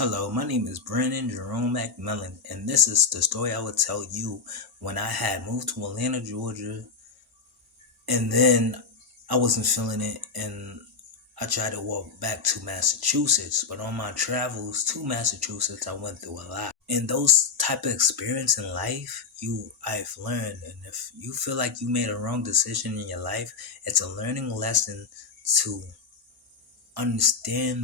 Hello, my name is Brandon Jerome McMillan, and this is the story I would tell you when I had moved to Atlanta, Georgia, and then I wasn't feeling it, and I tried to walk back to Massachusetts. But on my travels to Massachusetts, I went through a lot. And those type of experience in life, I've learned, and if you feel like you made a wrong decision in your life, it's a learning lesson to understand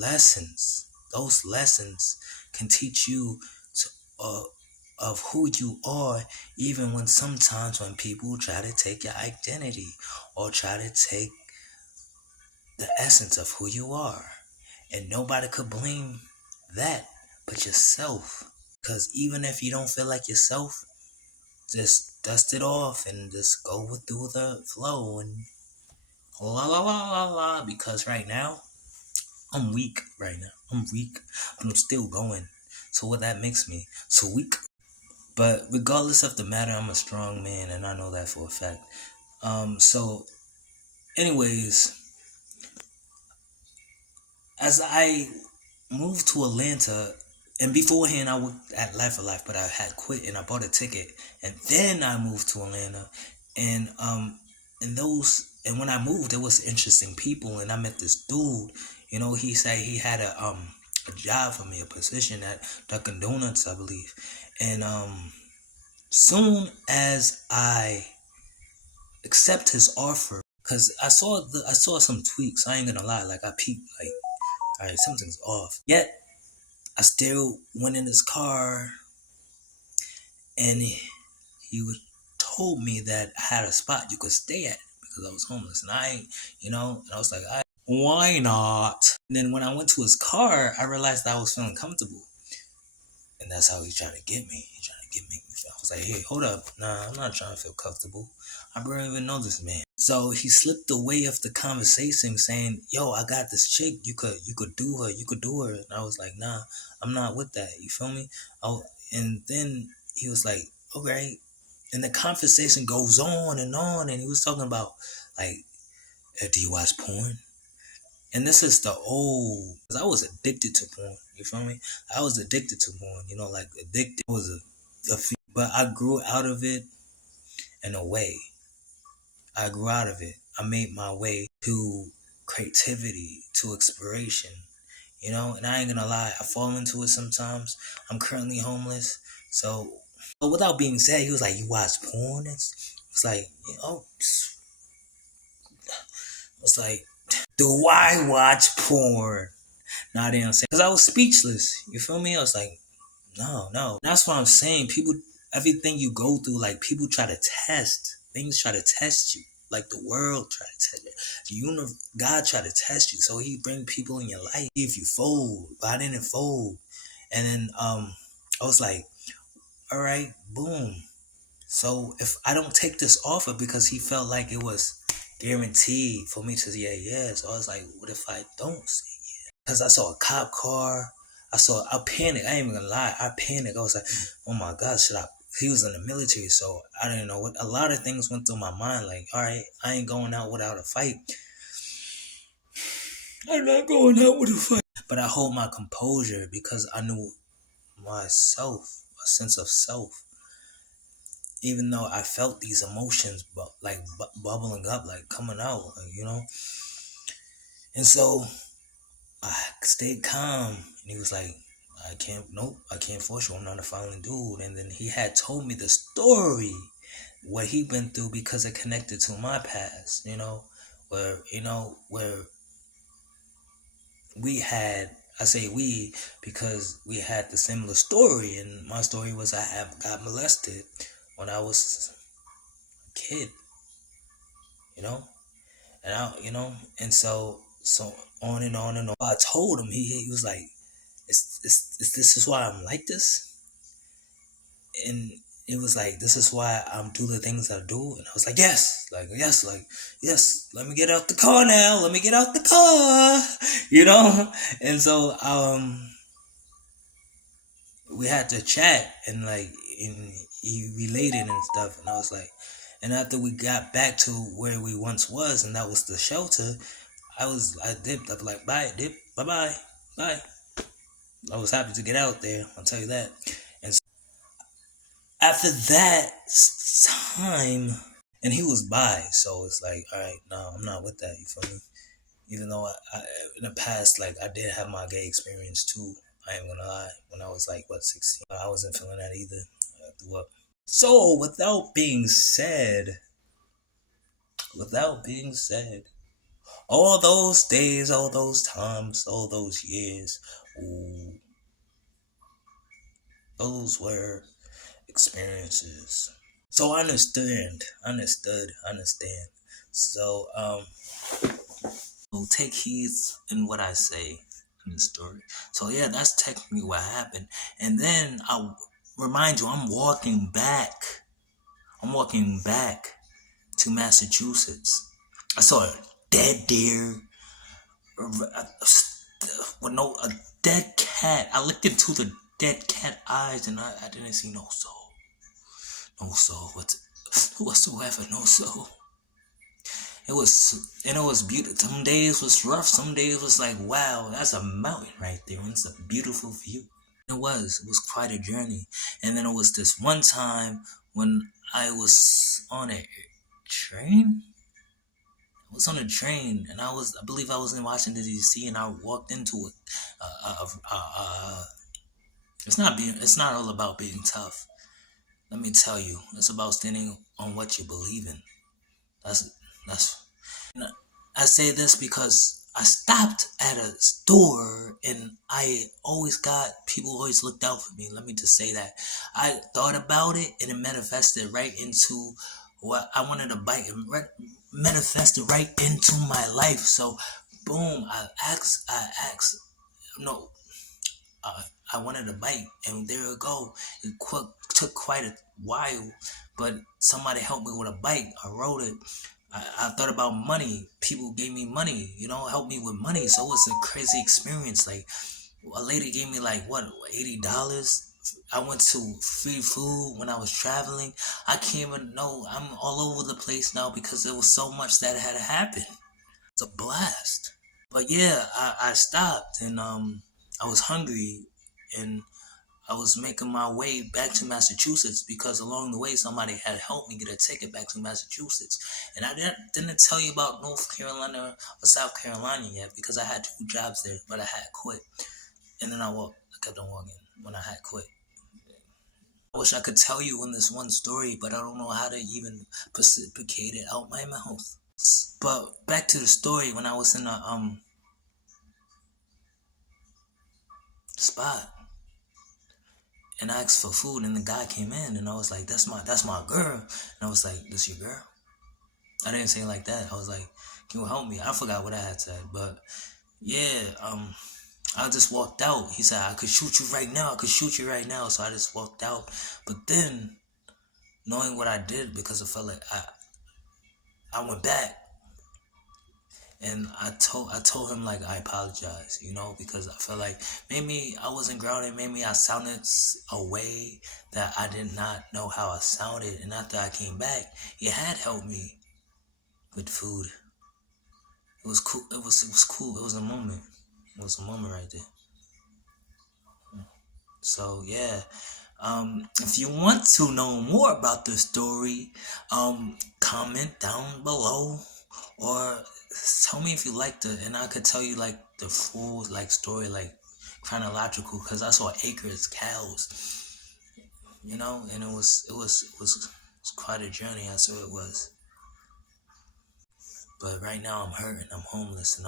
lessons. Those lessons can teach you to, of who you are, even when sometimes when people try to take your identity or try to take the essence of who you are. And nobody could blame that but yourself. Because even if you don't feel like yourself, just dust it off and just go through the flow and la la la la la. Because right now, I'm weak right now. I'm weak, but I'm still going. So what that makes me so weak. But regardless of the matter, I'm a strong man, and I know that for a fact. So, anyways, as I moved to Atlanta, and beforehand I worked at Life of Life, but I had quit and I bought a ticket, and then I moved to Atlanta, and and when I moved, there was interesting people, and I met this dude. He said he had a job for me, a position at Dunkin' Donuts, I believe, and soon as I accept his offer, cause I saw some tweaks. I ain't gonna lie, like I peeped, like, all right, something's off. Yet I still went in his car, and he told me that I had a spot you could stay at because I was homeless, and and I was like, why not? And then when I went to his car, I realized that I was feeling comfortable, and that's how he tried to get me. He tried to get me. I was like, hey, hold up, nah, I'm not trying to feel comfortable. I barely even know this man. So he slipped away of the conversation, saying, "Yo, I got this chick. You could do her. You could do her." And I was like, "Nah, I'm not with that." You feel me? Oh, and then he was like, "Okay." And the conversation goes on, and he was talking about like, "Do you watch porn?" And this is the old, cause I was addicted to porn. You feel me? I was addicted to porn. Like addicted was but I grew out of it in a way. I grew out of it. I made my way to creativity, to inspiration, and I ain't gonna lie, I fall into it sometimes. I'm currently homeless. So, but without being said, he was like, "You watch porn?" It's like, it's like, do I watch porn? No, I didn't say, because I was speechless. You feel me? I was like, no, no. That's what I'm saying. People, everything you go through, like people try to test. Things try to test you. Like the world try to test you. The universe, God try to test you. So he bring people in your life. If you fold, but I didn't fold. And then I was like, all right, boom. So if I don't take this offer because he felt like it was guaranteed for me to say yes, I was like, what if I don't say yes? Because I saw a cop car. I panicked. I ain't even gonna lie. I panicked. I was like, oh my God, should I? He was in the military, so I didn't know what. A lot of things went through my mind. Like, all right, I ain't going out without a fight. I'm not going out with a fight. But I hold my composure because I knew myself, a sense of self. Even though I felt these emotions, bubbling up, like coming out, And so I stayed calm, and he was like, nope, I can't force you. I'm not a violent dude. And then he had told me the story, what he been through, because it connected to my past, where we had, I say we, because we had the similar story. And my story was got molested when I was a kid, you know? And so on and on and on. I told him, he was like, this is why I'm like this, and it was like, this is why I'm do the things I do, and I was like, yes, yes, let me get out the car now, let me get out the car, and so we had to chat, and he related and stuff, and I was like, and after we got back to where we once was, and that was the shelter, I dipped. I was like, bye, dip, bye bye. Bye. I was happy to get out there. I'll tell you that. And after that time, and he was bi, so it's like, all right, no, I'm not with that. You feel me? Even though I in the past, like I did have my gay experience too. I ain't gonna lie. When I was like 16, I wasn't feeling that either. I threw up. So without being said, all those days, all those times, all those years, ooh, those were experiences. So I understand. So take heed in what I say in the story. So yeah, that's technically what happened. And then I'll remind you, I'm walking back to Massachusetts. I saw a dead deer, with a dead cat. I looked into the dead cat eyes, and I didn't see no soul, whatsoever, no soul. It was beautiful. Some days was rough. Some days was like, wow, that's a mountain right there, and it's a beautiful view. It was quite a journey. And then it was this one time when I was on a train. I was on a train, and I believe I was in Washington D.C., and I walked into it. It's not all about being tough. Let me tell you, it's about standing on what you believe in. That's that's. I say this because I stopped at a store, and I always got people always looked out for me. Let me just say that I thought about it, and it manifested right into what I wanted to buy. Manifested right into my life. So, boom! No, I wanted a bike, and there you go. Took quite a while, but somebody helped me with a bike. I rode it. I thought about money. People gave me money, helped me with money. So it was a crazy experience. Like a lady gave me like what, $80. I went to free food when I was traveling. I can't even know. I'm all over the place now because there was so much that had to happen. It's a blast. But yeah, I stopped, and I was hungry, and I was making my way back to Massachusetts because along the way somebody had helped me get a ticket back to Massachusetts. And I didn't tell you about North Carolina or South Carolina yet because I had 2 jobs there, but I had quit. And then I kept on walking when I had quit. I wish I could tell you in this one story, but I don't know how to even precipitate it out my mouth. But back to the story, when I was in a spot and I asked for food, and the guy came in, and I was like, that's my girl. And I was like, this your girl? I didn't say it like that. I was like, can you help me? I forgot what I had said, but yeah, I just walked out. He said, I could shoot you right now. So I just walked out. But then, knowing what I did, because I felt like I went back, and I told him like I apologize, because I felt like maybe I wasn't grounded, maybe I sounded a way that I did not know how I sounded, and after I came back, he had helped me with food. It was cool. It was cool. It was a moment. It was a moment right there. So yeah. If you want to know more about the story, comment down below, or tell me if you liked it, and I could tell you like the full like story, like chronological, because I saw acres, cows, and it was quite a journey. I saw it was, but right now I'm hurting, I'm homeless,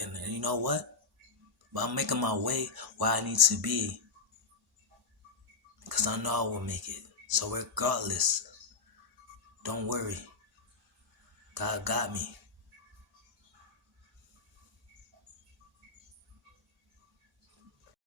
and you know what? But I'm making my way where I need to be, because I know I will make it. So regardless, don't worry. God got me.